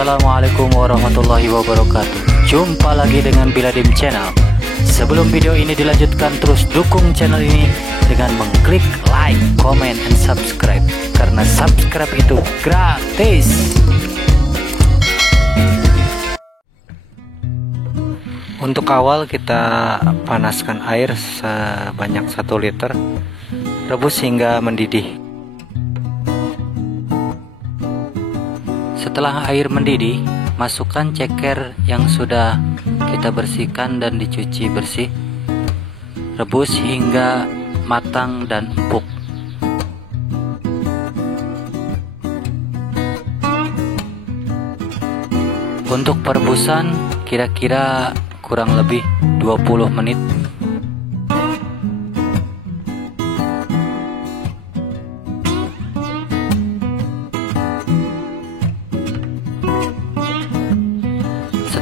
Assalamualaikum warahmatullahi wabarakatuh. Jumpa lagi dengan Biladim Channel. Sebelum video ini dilanjutkan, terus dukung channel ini dengan mengklik like, comment, and subscribe. Karena subscribe itu gratis. Untuk awal kita panaskan air sebanyak 1 liter. Rebus hingga mendidih. Setelah air mendidih, masukkan ceker yang sudah kita bersihkan dan dicuci bersih. Rebus hingga matang dan empuk. Untuk perebusan kira-kira kurang lebih 20 menit.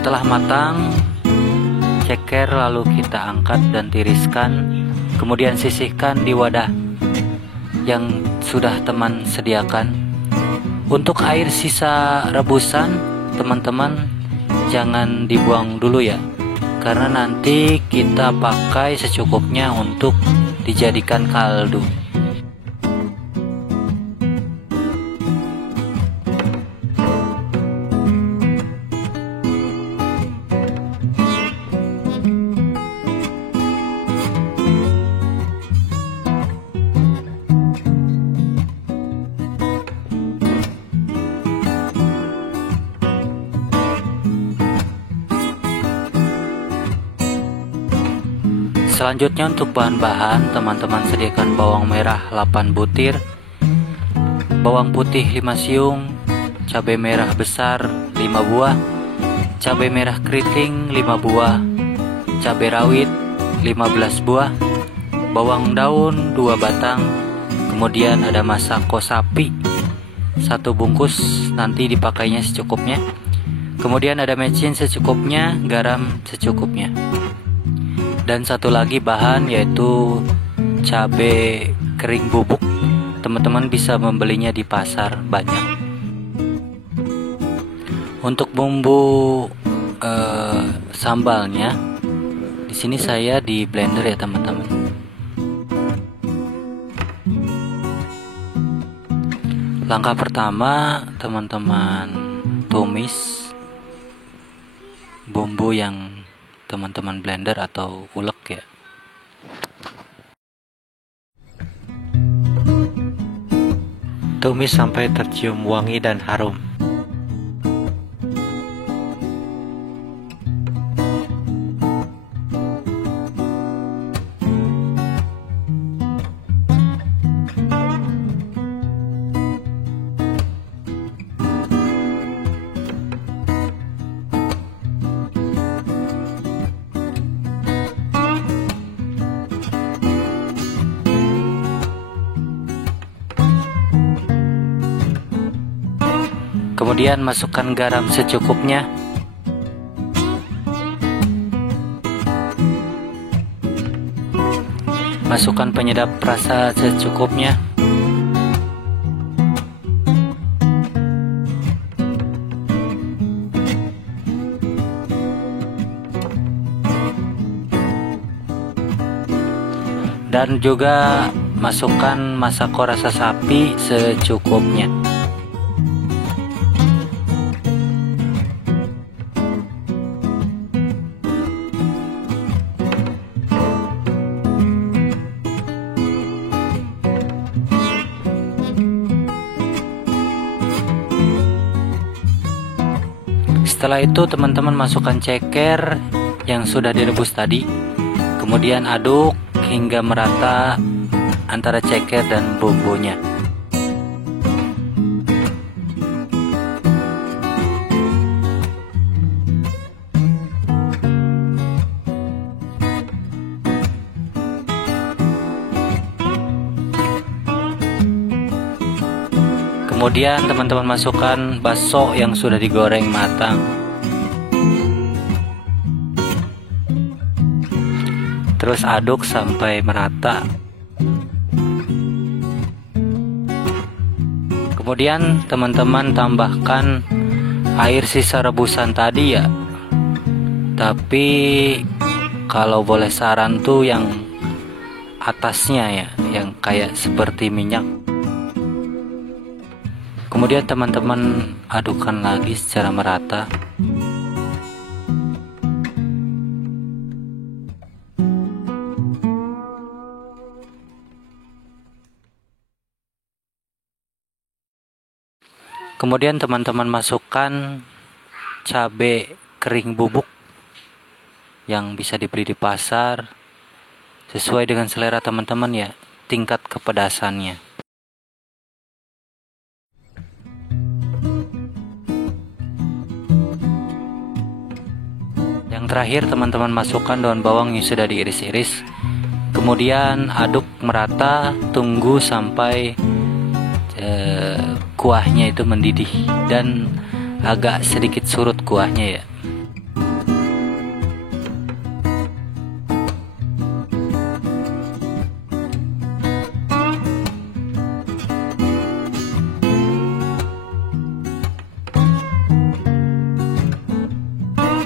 Setelah matang, ceker lalu kita angkat dan tiriskan, kemudian sisihkan di wadah yang sudah teman sediakan. Untuk air sisa rebusan, teman-teman jangan dibuang dulu ya, karena nanti kita pakai secukupnya untuk dijadikan kaldu. Selanjutnya untuk bahan-bahan, teman-teman sediakan bawang merah 8 butir, bawang putih 5 siung, cabai merah besar 5 buah, cabai merah keriting 5 buah, cabai rawit 15 buah, bawang daun 2 batang, kemudian ada masako sapi 1 bungkus, nanti dipakainya secukupnya. Kemudian ada mecin secukupnya, garam secukupnya. Dan satu lagi bahan yaitu cabai kering bubuk. Teman-teman bisa membelinya di pasar banyak. Untuk bumbu sambalnya, di sini saya di blender ya teman-teman. Langkah pertama, teman-teman tumis bumbu yang teman-teman blender atau ulek ya. Tumis sampai tercium wangi dan harum. Kemudian masukkan garam secukupnya. Masukkan penyedap rasa secukupnya. Dan juga masukkan masako rasa sapi secukupnya. Setelah itu teman-teman masukkan ceker yang sudah direbus tadi. Kemudian aduk hingga merata antara ceker dan bumbunya. Kemudian teman-teman masukkan bakso yang sudah digoreng matang. Terus aduk sampai merata. Kemudian teman-teman tambahkan air sisa rebusan tadi ya. Tapi kalau boleh saran tuh yang atasnya ya, yang kayak seperti minyak. Kemudian teman-teman adukkan lagi secara merata. Kemudian teman-teman masukkan cabai kering bubuk yang bisa dibeli di pasar, sesuai dengan selera teman-teman ya, tingkat kepedasannya. Yang terakhir teman-teman masukkan daun bawang yang sudah diiris-iris. Kemudian aduk merata, tunggu sampai kuahnya itu mendidih dan agak sedikit surut kuahnya ya.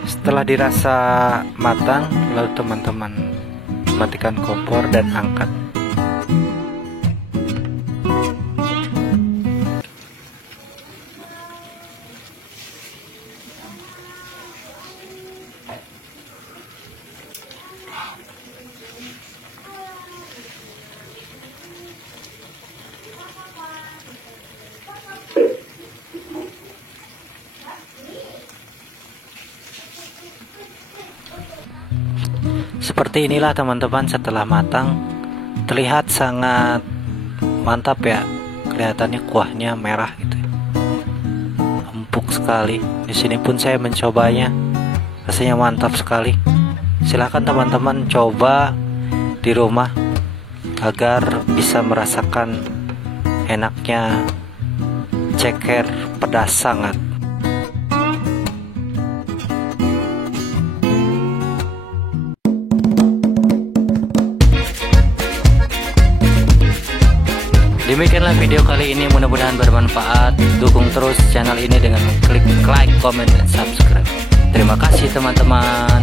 Setelah dirasa matang, lalu teman-teman matikan kompor dan angkat. Seperti inilah teman-teman setelah matang, terlihat sangat mantap ya. Kelihatannya kuahnya merah gitu, empuk sekali. Di sini pun saya mencobanya, rasanya mantap sekali. Silahkan teman-teman coba di rumah agar bisa merasakan enaknya ceker pedas sangat. Demikianlah video kali ini, mudah-mudahan bermanfaat. Dukung terus channel ini dengan klik like, comment, dan subscribe. Terima kasih teman-teman.